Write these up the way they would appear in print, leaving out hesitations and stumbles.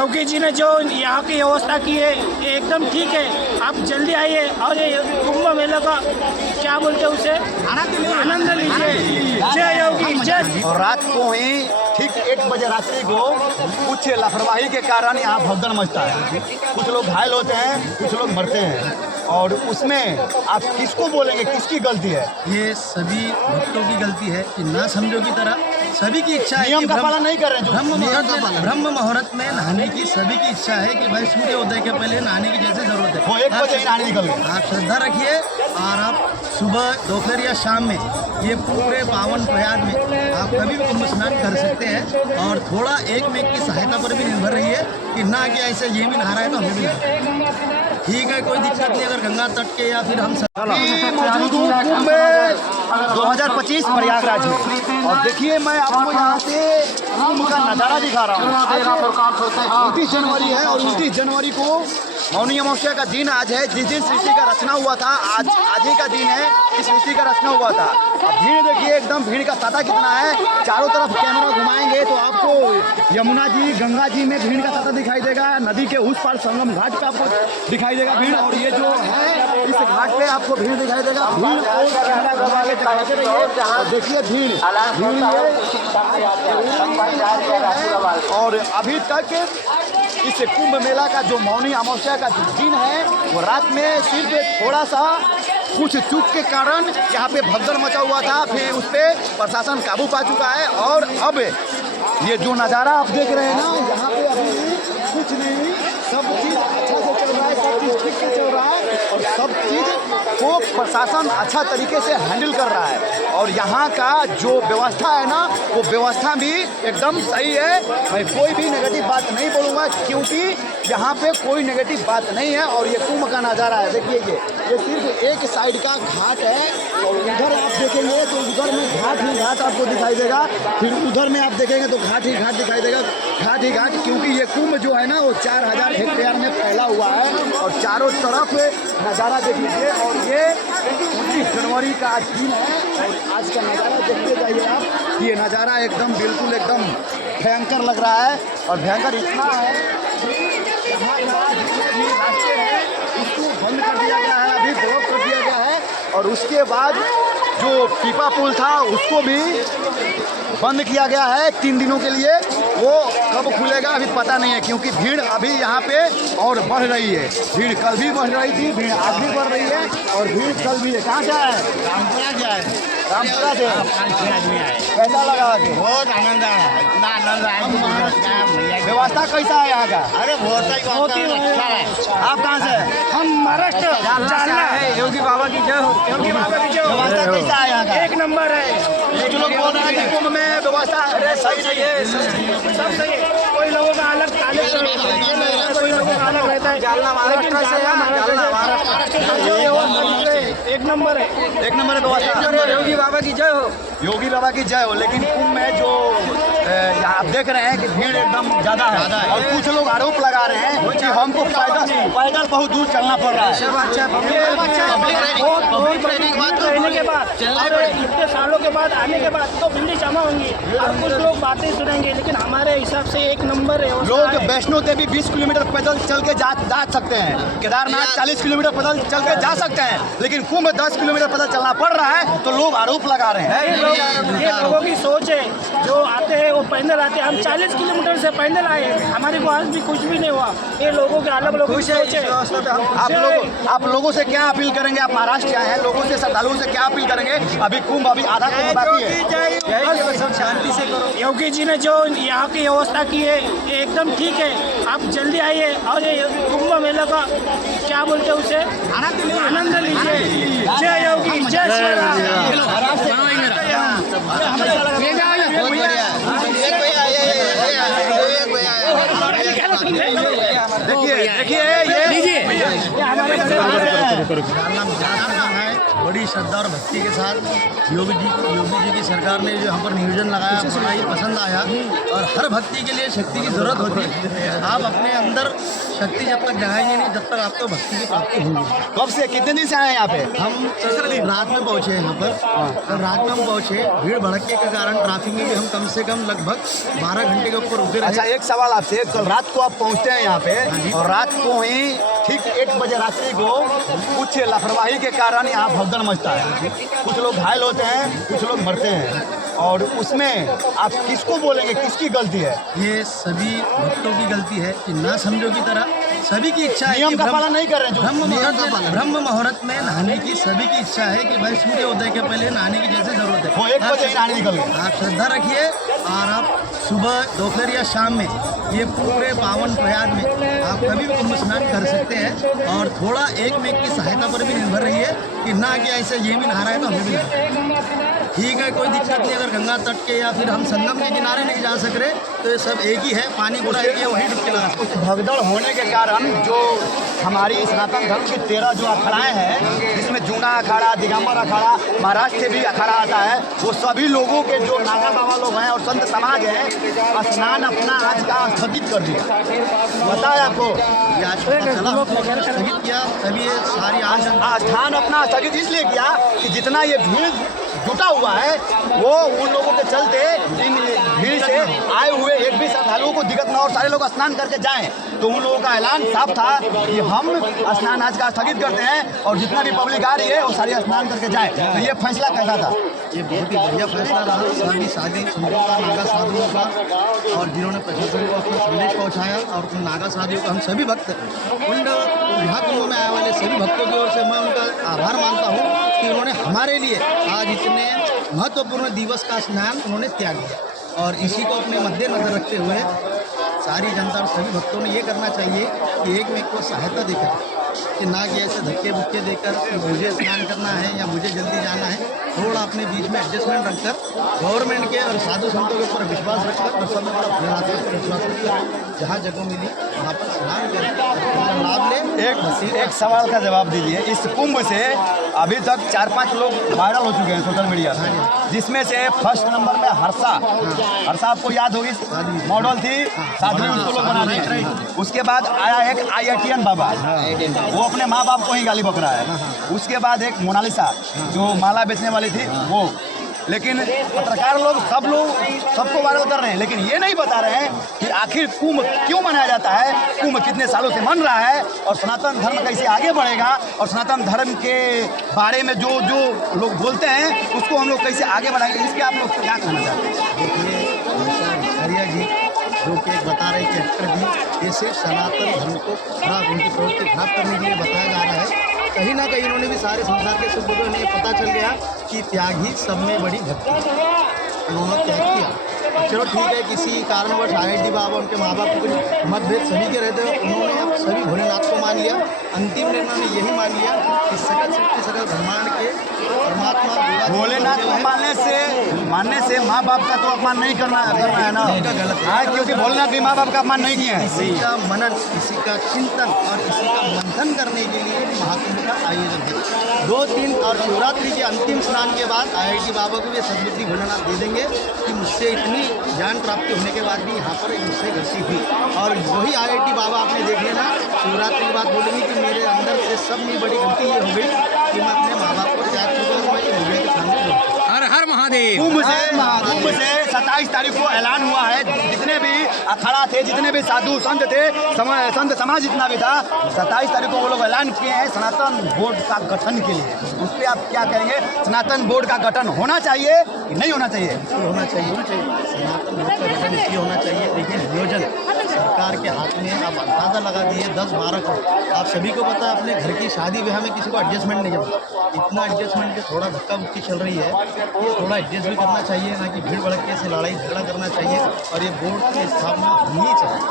योगी जी ने जो यहाँ की व्यवस्था की है ये एकदम ठीक है। आप जल्दी आइए और ये कुंभ मेले का क्या बोलते हैं उसे आनंद लीजिए। जय योगी जय। और रात को ही ठीक 1 बजे रात्रि को कुछ लापरवाही के कारण यहाँ भगदड़ मचता है। कुछ लोग घायल होते हैं, कुछ लोग मरते हैं, और उसमें आप किसको बोलेंगे, किसकी गलती है? ये सभी भक्तों की गलती है कि ना समझो की तरह सभी की इच्छा है नियम कि का पालन नहीं कर रहे हैं। ब्रह्म मुहूर्त में नहाने की सभी की इच्छा है कि भाई सूर्योदय के पहले नहाने की जैसे जरूरत है वो 1 बजे ही नहाने निकल गए। आप श्रद्धा रखिए और आप सुबह दोपहर या शाम में ये पूरे पावन प्रयाग में आप कभी भी कुंभ स्नान कर सकते हैं। और थोड़ा एक में एक की सहायता पर भी निर्भर रहिए कि ना कि ऐसे ये भी नहा रहा है तो हमें भी नहा। ठीक है, कोई दिक्कत नहीं। अगर गंगा तट के या फिर हम मौजूद हूँ कुंभ 2025 प्रयागराज में, और देखिए मैं आपको यहाँ से कुंभ का नज़ारा दिखा रहा हूँ। 29 जनवरी है और 29 जनवरी को मौनी अमावस्या का दिन आज है। जिस दिन सृष्टि का रचना हुआ था आज ही का दिन है कि सृष्टि का रचना हुआ था। अब भीड़ देखिए, एकदम भीड़ का तांता कितना है। चारों तरफ कैमरा घुमाएंगे तो आपको यमुना जी, गंगा जी में भीड़ का तांता दिखाई देगा। नदी के उस पार संगम घाट पे आपको दिखाई देगा भीड़, और ये जो है इस घाट पे आपको भीड़ दिखाई देगा। भीड़ और देखिए भीड़ और अभी तक इस कुंभ मेला का जो मौनी अमावस्या का दिन है वो रात में सिर्फ थोड़ा सा कुछ चूक के कारण यहाँ पे भगदड़ मचा हुआ था, फिर उस पर प्रशासन काबू पा चुका है। और अब ये जो नज़ारा आप देख रहे हैं ना, यहाँ पे अभी कुछ नहीं, सब चीज़ अच्छा से चल रहा है, सब चीज़ ठीक से चल रहा है, और सब चीज़ को प्रशासन अच्छा तरीके से हैंडल कर रहा है। और यहाँ का जो व्यवस्था है ना, वो व्यवस्था भी एकदम सही है। मैं कोई भी नेगेटिव बात नहीं बोलूँगा, क्योंकि यहाँ पे कोई नेगेटिव बात नहीं है। और ये कुंभ का नज़ारा है, देखिए ये सिर्फ एक साइड का घाट है, और उधर आप देखेंगे तो उधर में घाट ही घाट आपको दिखाई देगा, फिर उधर में आप देखेंगे तो घाट ही घाट दिखाई देगा, घाट ही घाट। क्योंकि ये कुंभ जो है ना वो 4000 हेक्टेयर में फैला हुआ है, और चारों तरफ नज़ारा देख लीजिए। और ये 29 जनवरी का आज दिन है, और आज का नज़ारा देखते जाइए आप। ये नज़ारा एकदम बिल्कुल एकदम भयंकर लग रहा है, और भयंकर इतना है यहाँ का जितने भी रास्ते हैं उसको बंद कर दिया गया है, अभी ब्लॉक कर दिया गया है। और उसके बाद जो पीपा पुल था उसको भी बंद किया गया है 3 दिनों के लिए। वो कब खुलेगा अभी पता नहीं है, क्योंकि भीड़ अभी यहाँ पे और बढ़ रही है। भीड़ कल भी बढ़ रही थी, भीड़ आज भी बढ़ रही है, और भीड़ कल भी है। कहाँ से आए? रामपुरा से आए। रामपुरा से कैसा लगा? बहुत आनंद आया, इतना आनंद आया। व्यवस्था कैसा है यहाँ का? अरे बहुत ही अच्छा है। आप कहाँ से? हम महाराष्ट्र जालना है। योगी बाबा की जय हो। योगी बाबा की जो व्यवस्था कैसा है यहाँ का? 1 नंबर है। कुछ लोग बोल रहे हैं कि कुंभ में व्यवस्था सही नहीं है। सब सही है। कोई लोगों का अलग कोई लोगों का अलग रहता है। जालना महाराष्ट्र से है। जो व्यवस्था 1 नंबर है। 1 नंबर है व्यवस्था। योगी बाबा की जय हो। योगी बाबा की जय हो। लेकिन कुंभ में जो आप देख रहे हैं कि भीड़ एकदम ज़्यादा है, और कुछ लोग आरोप लगा रहे हैं कि हमको पैदल बहुत दूर चलना पड़ रहा है। रहने के बाद और इतने सालों के बाद आने के बाद तो भीड़ जमा होंगी, और कुछ लोग बातें सुनेंगे, लेकिन हमारे हिसाब से 1 नंबर है। लोग वैष्णो देवी 20 किलोमीटर पैदल चल के जा सकते हैं, केदारनाथ 40 किलोमीटर पैदल चल के जा सकते हैं, लेकिन कुंभ 10 किलोमीटर पैदल चलना पड़ रहा है, तो लोग आरोप लगा रहे हैं। ये लोगों की सोच है, जो आते हैं वो पैदल आते हैं। हम 40 किलोमीटर से पैदल आए, हमारे को आज भी कुछ भी नहीं हुआ। ये लोगों के अलग लोगों की सोच है। आप लोगों से क्या अपील करेंगे? आप महाराष्ट्र आए हैं, लोगों से, श्रद्धालुओं से क्या अपील करेंगे? अभी कुंभ अभी आधा कुंभ बाकी है। सब शांति से करो। योगी जी ने जो यहाँ की व्यवस्था की है ये एकदम ठीक है। आप जल्दी आइए और ये कुंभ मेले का क्या बोलते हैं उसे आनंद लीजिए। जय योगी जय श्री राम। देखिए ये हमारे है बड़ी श्रद्धा और भक्ति के साथ योगी जी की सरकार ने जो यहाँ पर नियोजन लगाया बड़ा ही पसंद आया। और हर भक्ति के लिए शक्ति की ज़रूरत होती है। आप अपने अंदर शक्ति जब तक जगाएंगे नहीं जब तक आपको भक्ति की प्राप्ति होगी। कब से कितने दिन से आए हैं यहाँ पे? हम रात में पहुँचे यहाँ पर और रात में हम पहुँचे, भीड़ भड़के के कारण ट्रैफिक में भी हम कम से कम लगभग 12 घंटे के ऊपर रुके रहे। अच्छा, एक सवाल आपसे, कल रात को आप पहुँचते हैं यहाँ पे और रात को ही ठीक 1 बजे रात्रि को कुछ लापरवाही के कारण यहाँ भगदड़ मचता है, कुछ लोग घायल होते हैं, कुछ लोग मरते हैं, और उसमें आप किसको बोलेंगे, किसकी गलती है? ये सभी भक्तों की गलती है कि ना समझो की तरह सभी की इच्छा है नियम कि का पालन नहीं कर रहे जो ब्रह्म मुहूर्त में नहाने की सभी की इच्छा है कि भाई सूर्योदय के पहले नहाने की जैसे जरूरत है वो 1 बजे ही नहाने निकल गए। आप श्रद्धा रखिए और आप सुबह दोपहर या शाम में ये पूरे पावन प्रयाग में आप कभी भी कुंभ स्नान कर सकते हैं। और थोड़ा एक में की सहायता पर भी निर्भर रहिए कि ना कि ऐसे ये भी नहा रहा है तो हमें भी नहा, ठीक है, कोई दिक्कत नहीं। अगर गंगा तट के या फिर हम संगम के किनारे नहीं जा सक रहे तो ये सब एक ही है, पानी पूरा एक ही है, वहीं डुबकी लगा सकते हैं। भगदड़ होने के कारण जो हमारी सनातन धर्म की 13 जो अखाड़ाएँ हैं, जिसमें जूना अखाड़ा, दिगंबर अखाड़ा, महाराष्ट्र से भी अखाड़ा आता है, वो सभी लोगों के जो नागा बाबा लोग हैं और संत समाज है, स्नान अपना आज का स्थगित कर दिया। बताया आपको स्थगित किया तभी ये सारी आज स्थान अपना स्थगित इसलिए किया कि जितना ये भीड़ जुटा हुआ है वो उन लोगों के चलते इन भीड़ से आए हुए एक भी श्रद्धालुओं को दिक्कत ना और सारे लोग स्नान करके जाएं। तो उन लोगों का ऐलान साफ था कि हम स्नान आज का स्थगित करते हैं और जितना भी पब्लिक आ रही है वो सारी स्नान करके जाए। तो ये फैसला कैसा था? ये बहुत ही बढ़िया फैसला रहा। सभी साधी संतों का, नागा साधुओं का, और जिन्होंने प्रशासन को अपना संदेश पहुँचाया, और उन नागा साधुओं का हम सभी भक्त कुंड यहाँ कुंभ में आने वाले सभी भक्तों की ओर से मैं उनका आभार मानता हूँ कि उन्होंने हमारे लिए आज इतने महत्वपूर्ण दिवस का स्नान उन्होंने त्याग दिया। और इसी को अपने मद्देनजर रखते हुए सारी जनता और सभी भक्तों ने ये करना चाहिए कि एक में को सहायता देकर, कि ना कि ऐसे धक्के बुक्के देकर कि मुझे स्नान करना है या मुझे जल्दी जाना है, थोड़ा अपने बीच में एडजस्टमेंट रखकर गवर्नमेंट के और साधु संतों के ऊपर विश्वास रखकर और सब भोलेनाथ विश्वास रखकर जहाँ जगह मिली वहाँ पर स्नान कर लाभ ले। एक सवाल का जवाब दीजिए। इस कुंभ से अभी तक 4-5 लोग वायरल हो चुके हैं सोशल मीडिया पे, जिसमें से फर्स्ट नंबर में हर्षा आपको याद होगी, मॉडल थी, साध्वी उसको लोग बना दिए। उसके बाद आया एक IITian बाबा, वो अपने माँ बाप को ही गाली बक रहा है। उसके बाद एक मोनालिसा जो माला बेचने वाली थी वो। लेकिन पत्रकार लोग सबको वायरल कर रहे हैं, लेकिन ये नहीं बता रहे हैं कि आखिर कुंभ क्यों मनाया जाता है, कुंभ कितने सालों से मन रहा है और सनातन धर्म कैसे आगे बढ़ेगा, और सनातन धर्म के बारे में जो लोग बोलते हैं उसको हम लोग कैसे आगे बढ़ाएंगे। इसके आप लोग क्या कहना चाहते हैं? देखिए हरिया जी जो कि एक बता रहे कि एक्टर जी, ये सिर्फ सनातन धर्म को खराब, उनकी प्रवृत्ति खराब करने के लिए बताया जा रहा है। कहीं ना कहीं इन्होंने भी सारे संसार के सब लोगों ने पता चल गया कि त्याग ही सब में बड़ी भक्ति है। उन्होंने त्याग किया। चलो ठीक है, किसी कारणवश IIT बाबा उनके माँ बाप को कुछ मतभेद सभी के रहते हैं, उन्होंने अब सभी भोलेनाथ को मान लिया। अंतिम में उन्होंने यही मान लिया कि सकल शक्ति सकल ब्रह्मांड के परमात्मा भोलेनाथ को मानने से माँ बाप का तो अपमान नहीं करना है ना, क्योंकि भोलेनाथ भी माँ बाप का अपमान नहीं किया है। किसी का मनन, किसी का चिंतन और किसी का मंथन करने के लिए महाकुंभ का आयोजन है। 2-3 और शिवरात्रि के अंतिम स्नान के बाद IIT बाबा को भी सद्बुद्धि भोलेनाथ दे देंगे कि मुझसे इतनी ज्ञान प्राप्ति होने के बाद भी यहाँ पर मुझसे गलती हुई। और वही IIT बाबा आपने देख लेना शिवरात्रि की बात बोलेंगे कि मेरे अंदर से सब में बड़ी गलती ये हो गई कि मैं अपने माँ बाप को त्याग चुका हूँ, मैं भोले के सामने। हर हर महादेव। कुंभ से 27 तारीख को ऐलान हुआ है, जितने भी अखाड़ा थे, जितने भी साधु संत थे, संत समाज जितना भी था, 27 तारीख को वो लोग ऐलान किए हैं सनातन बोर्ड का गठन के लिए। उस पर आप क्या कहेंगे? सनातन बोर्ड का गठन होना चाहिए कि नहीं होना चाहिए? होना चाहिए। सनातन बोर्ड का गठन इसलिए होना चाहिए, लेकिन नियोजन सरकार के हाथ में। आप अंदाज़ा लगा दिए 10-12 करोड़। आप सभी को पता है अपने घर की शादी ब्याह में किसी को एडजस्टमेंट नहीं जमता, इतना एडजस्टमेंट के थोड़ा धक्का मुक्की चल रही है, ये थोड़ा एडजस्ट भी करना चाहिए, ना कि भीड़ भड़के से लड़ाई झगड़ा करना चाहिए। और ये बोर्ड की स्थापना होनी चाहिए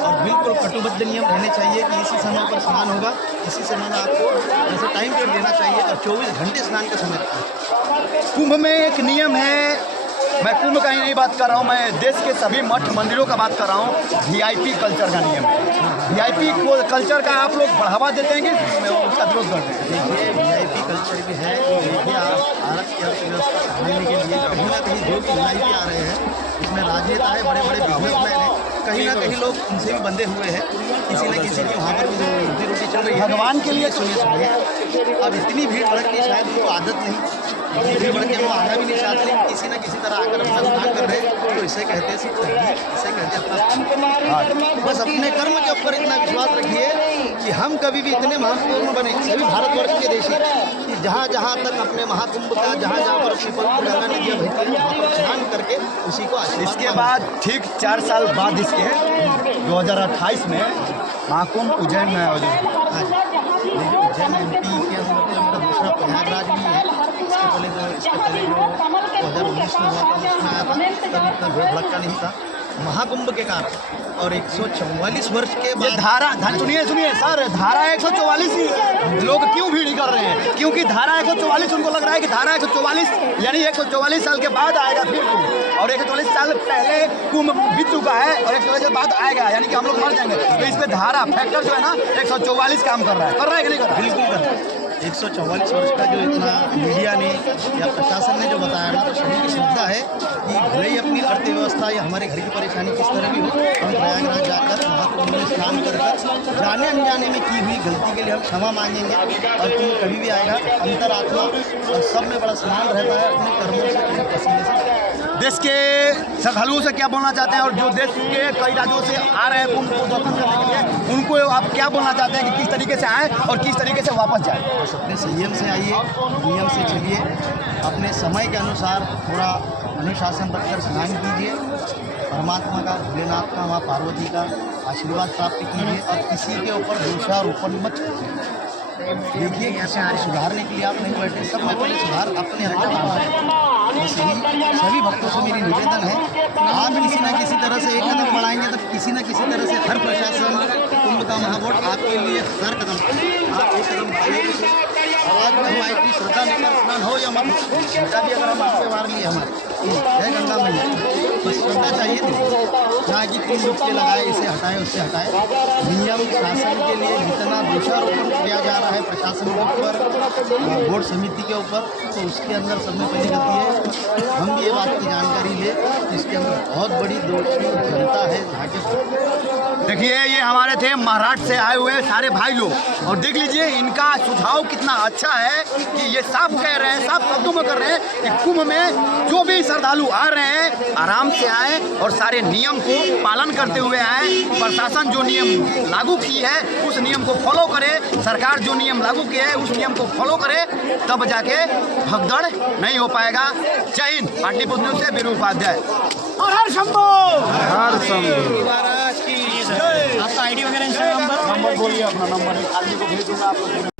और बिल्कुल कटुबद्ध नियम रहने चाहिए कि इसी समय पर स्नान होगा, इसी समय में आपको जैसे टाइम पीरियड देना चाहिए और 24 घंटे स्नान का समय रखना। कुंभ में एक नियम है मैं कुंभ का ही नहीं बात कर रहा हूँ, मैं देश के सभी मठ मंदिरों का बात कर रहा हूँ। VIP कल्चर का नियम है। VIP को कल्चर का आप लोग बढ़ावा देते हैं कि उसका विरोध करते हैं? देखिए VIP कल्चर भी है। देखिए आप भारत की अर्थव्यवस्था संभालने के लिए कहीं ना कहीं जो भी VIP आ रहे हैं इसमें राजनेता है, बड़े बड़े बिजनेसमैन हैं, कहीं ना कहीं लोग उनसे भी बंधे हुए हैं। किसी न किसी की वहाँ पर भी जो रोजी रोटी चल रही है। भगवान के लिए सुनिए अब इतनी भीड़ भड़क की शायद उनको आदत नहीं, इतनी भीड़ भड़क के वो आना भी नहीं चाहते, लेकिन किसी न किसी तरह आकर अपना स्नान कर रहे हैं तो इसे कहते हैं सिर्फ तकलीफ, इसे कहते हैं अपना। बस अपने कर्म के ऊपर इतना विश्वास रखिए कि हम कभी भी इतने महत्वपूर्ण बने सभी भारतवर्ष के देशी कि जहाँ जहाँ तक अपने महाकुंभ का जहाँ जहाँ पर अपनी पवित्र गंगा नदियाँ बहती हैं वहाँ पर स्नान करके उसी को इसके बाद ठीक 4 साल बाद इसके 2028 में महाकुंभ उज्जैन में आयोजित होगा। उज्जैन MP के अंदर हमारा दूसरा प्रयागराज भी है। इसके पहले जो 2019 में हुआ था उसमें आया था, तब इतना भीड़ भड़का नहीं था। महाकुंभ के कारण और 144 वर्ष के ये बाद सुनिए सर, धारा 144 ही लोग क्यों भीड़ कर रहे हैं? क्योंकि धारा 144 उनको लग रहा है कि धारा 144 यानी 144 साल के बाद आएगा फिर कुंभ, और 144 साल पहले कुंभ बीत चुका है और 144 के बाद आएगा, यानी कि हम लोग मर जाएंगे। तो इस पे धारा फैक्टर जो है ना 144 काम कर रहा है कि नहीं कर रहा है? बिल्कुल कर रहा है। 144 वर्ष का जो इतना मीडिया ने या प्रशासन ने जो बताया ना, तो सभी की श्रद्धा है कि भले ही अपनी अर्थव्यवस्था या हमारे घर की परेशानी किस तरह भी हो, हम प्रयागराज जाकर महाकुंभ में स्नान कर जाने अनजाने में की हुई गलती के लिए हम क्षमा मांगेंगे। और कुंभ कभी भी आएगा, अंतरात्मा और सब में बड़ा स्नान रहता है अपने कर्मों से, अपने पसीने से। देश के श्रद्धालुओं से क्या बोलना चाहते हैं, और जो देश के कई राज्यों से आ रहे हैं कुंभ को दर्शन करने के लिए, उनको आप क्या बोलना चाहते हैं कि किस तरीके से आएँ और किस तरीके से वापस जाएँ? बस अपने संयम से आइए, नियम से चलिए, अपने समय के अनुसार थोड़ा अनुशासन रखकर स्नान कीजिए, परमात्मा का, भोलेनाथ का, माँ पार्वती का आशीर्वाद प्राप्त कीजिए और किसी के ऊपर दोषारोपण मत कीजिए। देखिए कैसे आज सुधारने के लिए आप नहीं बैठे, सब में पहले सुधार अपने अंदर है। सभी भक्तों से मेरी निवेदन है, आप किसी न किसी तरह से एक कदम बढ़ाएंगे तो किसी न किसी तरह से हर प्रशासन कुंभ का महावोट आपके लिए हर कदम आप एक कदम बढ़ाइए। आज हमारी इतनी श्रद्धा में स्नान हो या मत हो, श्रद्धा भी अगर हम आपके बार लिए हमारे जय गंगा मैया, बस श्रद्धा चाहिए थी जहाँ की कुंभ डुबके लगाए, इसे हटाए उससे हटाए। नियम शासन के लिए जितना दोषारोपण किया जा रहा है प्रशासन के ऊपर, बोर्ड समिति के ऊपर, तो उसके अंदर सब में पहली गलती है। हम भी ये बात की जानकारी ले, इसके अंदर बहुत बड़ी दोषी जनता है यहाँ के। देखिए ये हमारे थे महाराष्ट्र से आए हुए सारे भाई लोग, और देख लीजिए इनका सुझाव कितना अच्छा है कि ये साफ कह रहे हैं, साफ शब्दों में कर रहे हैं कि कुंभ में जो भी श्रद्धालु आ रहे हैं आराम से आए और सारे नियम को पालन करते हुए आए। प्रशासन जो नियम लागू की है उस नियम को फॉलो करे, सरकार जो नियम लागू किया है उस नियम को फॉलो करे, तब जाके भगदड़ नहीं हो पाएगा। जय हिंद। पाटलिपुत्र न्यूज़ से वीरू उपाध्याय। और हर शंभो, हर शंभो। आपका ID वगैरह, इंस्टाग्राम नंबर बोलिए अपना नंबर, आदमी को भेज दूंगा आप लोग।